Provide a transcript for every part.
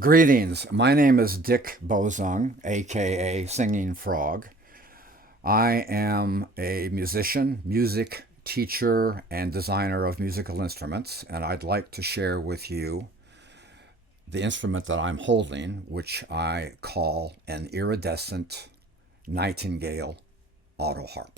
Greetings. My name is Dick Bozung, aka Singing Frog. I am a musician, music teacher, and designer of musical instruments, and I'd like to share with you the instrument that I'm holding, which I call an iridescent Nightingale Autoharp.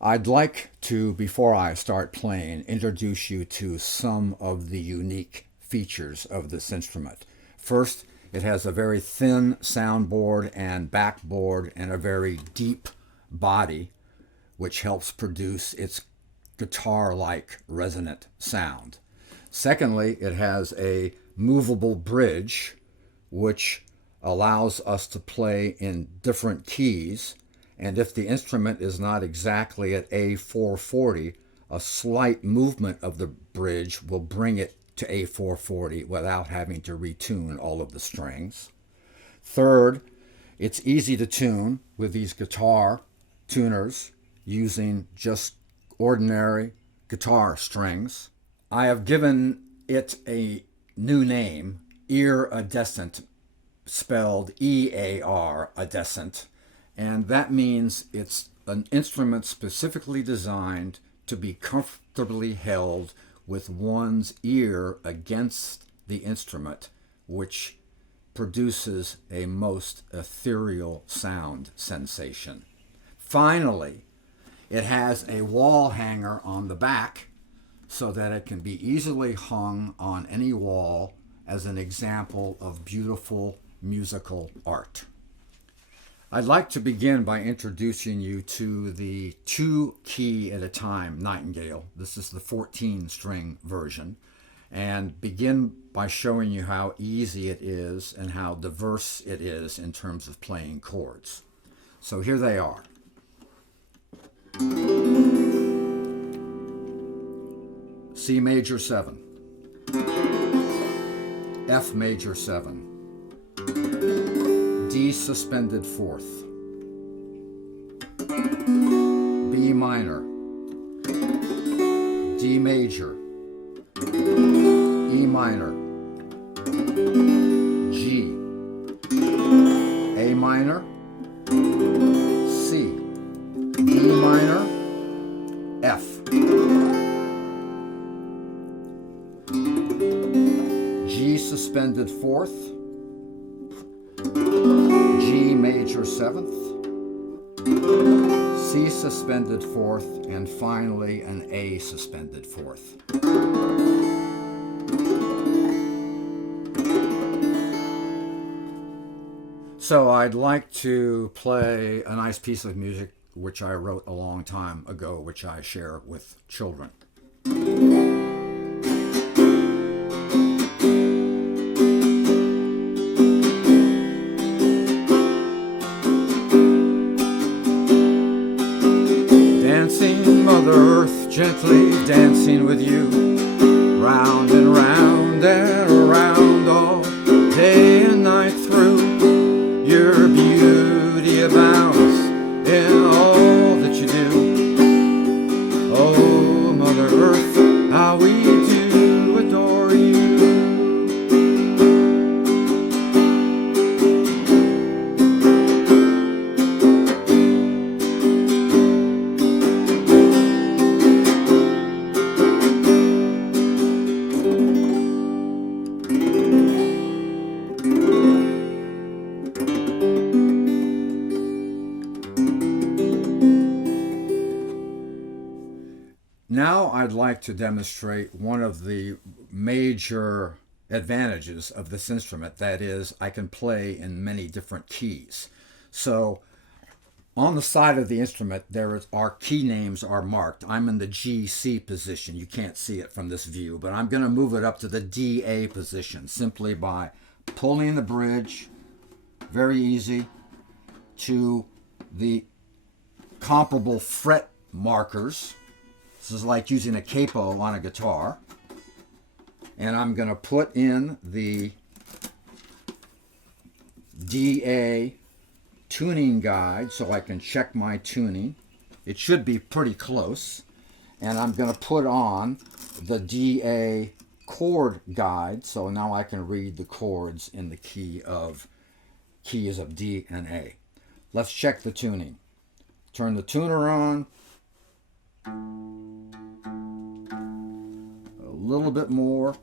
I'd like to, before I start playing, introduce you to some of the unique features of this instrument. First, it has a very thin soundboard and backboard and a very deep body, which helps produce its guitar-like resonant sound. Secondly, it has a movable bridge, which allows us to play in different keys. And if the instrument is not exactly at A440, a slight movement of the bridge will bring it to A440 without having to retune all of the strings. Third, it's easy to tune with these guitar tuners using just ordinary guitar strings. I have given it a new name, iridescent, spelled E-A-R, idescent, and that means it's an instrument specifically designed to be comfortably held with one's ear against the instrument, which produces a most ethereal sound sensation. Finally, it has a wall hanger on the back so that it can be easily hung on any wall as an example of beautiful musical art. I'd like to begin by introducing you to the two key at a time Nightingale. This is the 14-string version, and begin by showing you how easy it is and how diverse it is in terms of playing chords. So here they are. C major 7, F major 7, D suspended 4th, B minor, D major, E minor, G, A minor, C, D minor, F, G suspended 4th, G major 7th, C suspended 4th, and finally an A suspended 4th. So I'd like to play a nice piece of music which I wrote a long time ago, which I share with children. Dancing, Mother Earth, gently dancing with you, round and round and around all day and night through. Your beauty abounds in all that you do. Oh, Mother Earth, how we do adore you. Now I'd like to demonstrate one of the major advantages of this instrument. That is, I can play in many different keys. So on the side of the instrument, our key names are marked. I'm in the G-C position. You can't see it from this view, but I'm going to move it up to the D-A position simply by pulling the bridge, very easy, to the comparable fret markers. This is like using a capo on a guitar. And I'm going to put in the DA tuning guide so I can check my tuning. It should be pretty close. And I'm going to put on the DA chord guide, so now I can read the chords in the keys of D and A. Let's check the tuning. Turn the tuner on. A little bit more.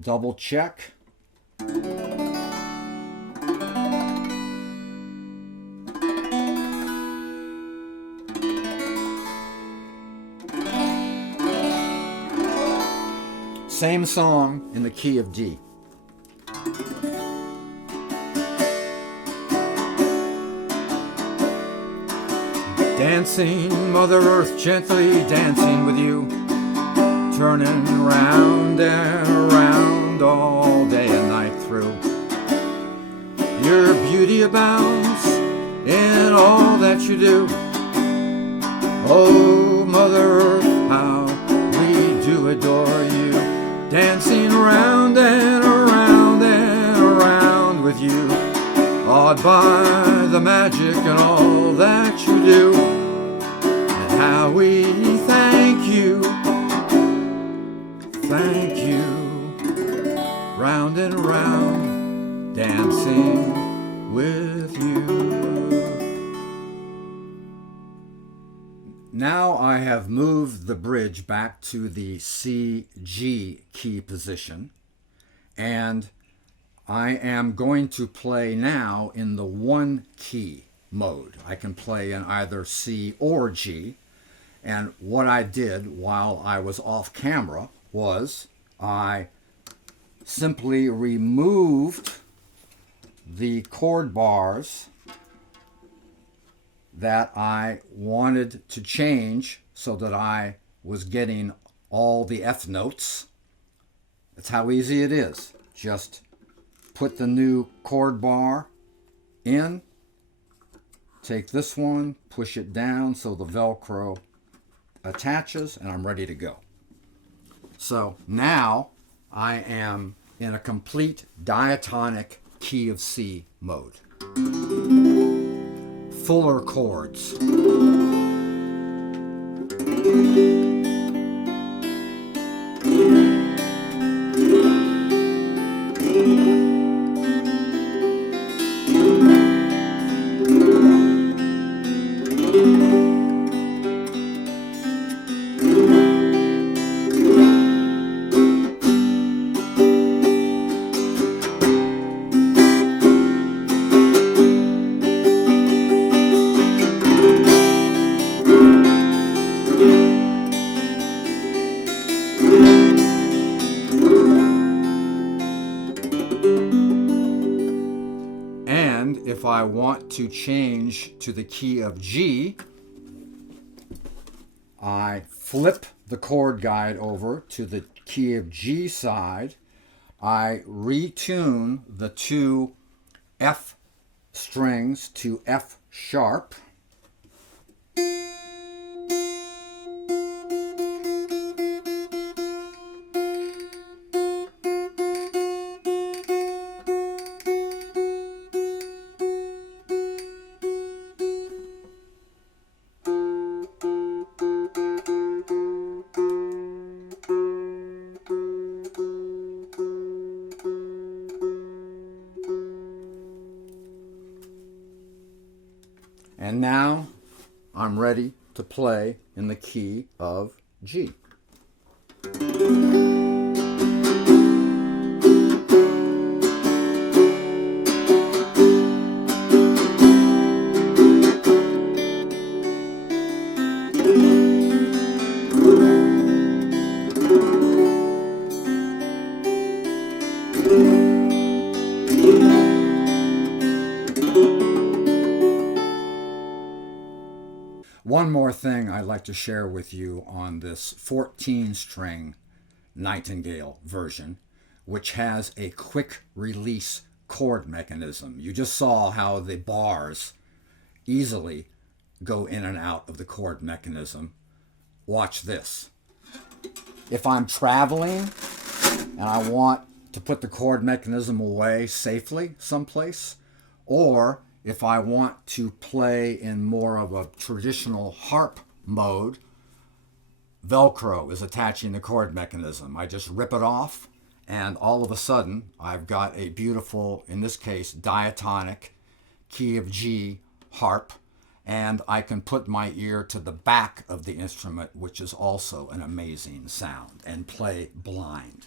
Double check. Same song in the key of D. Dancing, Mother Earth, gently dancing with you, turning round and around all day and night through. Your beauty abounds in all that you do. Oh, Mother Earth, how we do adore you. Dancing round and around and around with you, awed by the magic and all that you do, and how we thank you, round and round, dancing with you. Now I have moved the bridge back to the C-G key position, and I am going to play now in the one key mode. I can play in either C or G, and what I did while I was off camera was I simply removed the chord bars that I wanted to change so that I was getting all the F notes. That's how easy it is. Just put the new chord bar in, take this one, push it down so the Velcro attaches, and I'm ready to go. So now I am in a complete diatonic key of C mode. Fuller chords. If I want to change to the key of G, I flip the chord guide over to the key of G side. I retune the two F strings to F sharp. And now I'm ready to play in the key of G. One more thing I'd like to share with you on this 14-string Nightingale version, which has a quick release chord mechanism. You just saw how the bars easily go in and out of the chord mechanism. Watch this. If I'm traveling and I want to put the chord mechanism away safely someplace, or if I want to play in more of a traditional harp mode, Velcro is attaching the chord mechanism. I just rip it off, and all of a sudden, I've got a beautiful, in this case, diatonic, key of G harp, and I can put my ear to the back of the instrument, which is also an amazing sound, and play blind.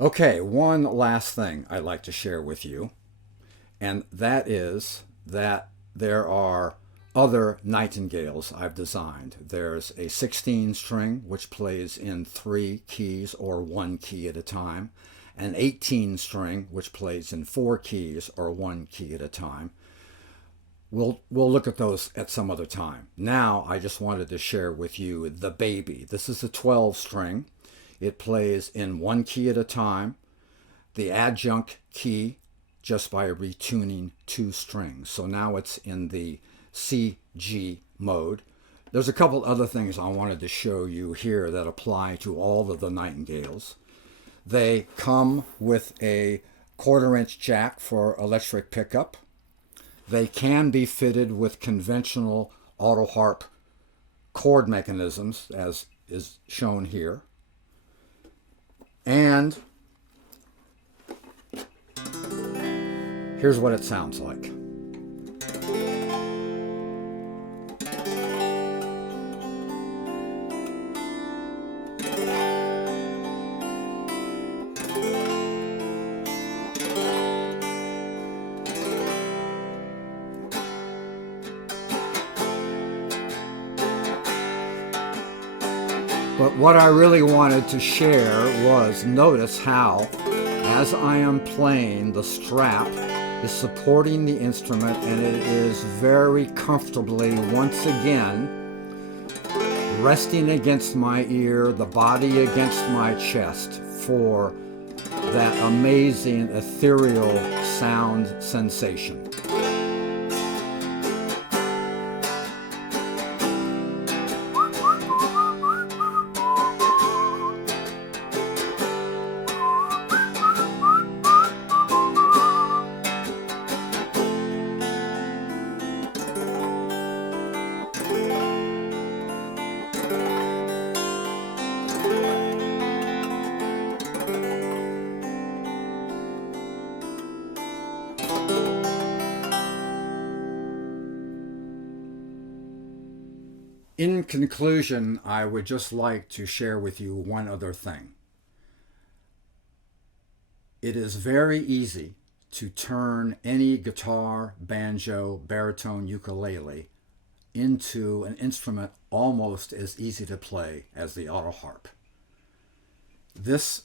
Okay, one last thing I'd like to share with you, and that is that there are other Nightingales I've designed. There's a 16 string, which plays in 3 keys or 1 key at a time, an 18 string, which plays in 4 keys or 1 key at a time. We'll look at those at some other time. Now, I just wanted to share with you the baby. This is a 12 string. It plays in 1 key at a time, the adjunct key, just by retuning 2 strings. So now it's in the C-G mode. There's a couple other things I wanted to show you here that apply to all of the Nightingales. They come with a 1/4-inch jack for electric pickup. They can be fitted with conventional Autoharp chord mechanisms, as is shown here. And here's what it sounds like. But what I really wanted to share was, notice how, as I am playing, the strap is supporting the instrument, and it is very comfortably, once again, resting against my ear, the body against my chest, for that amazing ethereal sound sensation. In conclusion, I would just like to share with you one other thing. It is very easy to turn any guitar, banjo, baritone, ukulele into an instrument almost as easy to play as the Autoharp. This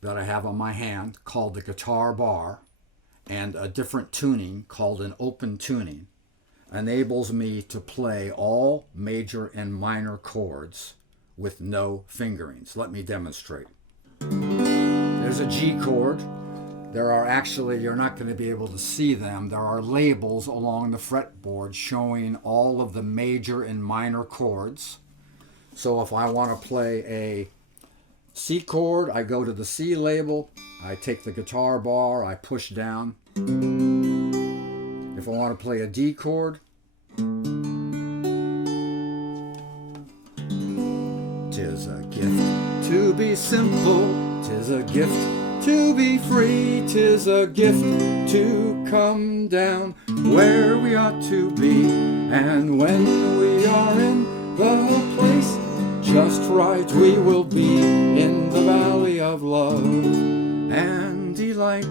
that I have on my hand, called the Guitar Barre, and a different tuning called an open tuning, enables me to play all major and minor chords with no fingerings. Let me demonstrate. There's a G chord. There are actually, you're not going to be able to see them, there are labels along the fretboard showing all of the major and minor chords. So if I want to play a C chord, I go to the C label, I take the guitar bar, I push down. If I want to play a D chord, 'tis a gift to be simple, 'tis a gift to be free, 'tis a gift to come down where we ought to be. And when we are in the place just right, we will be in the valley of love and delight.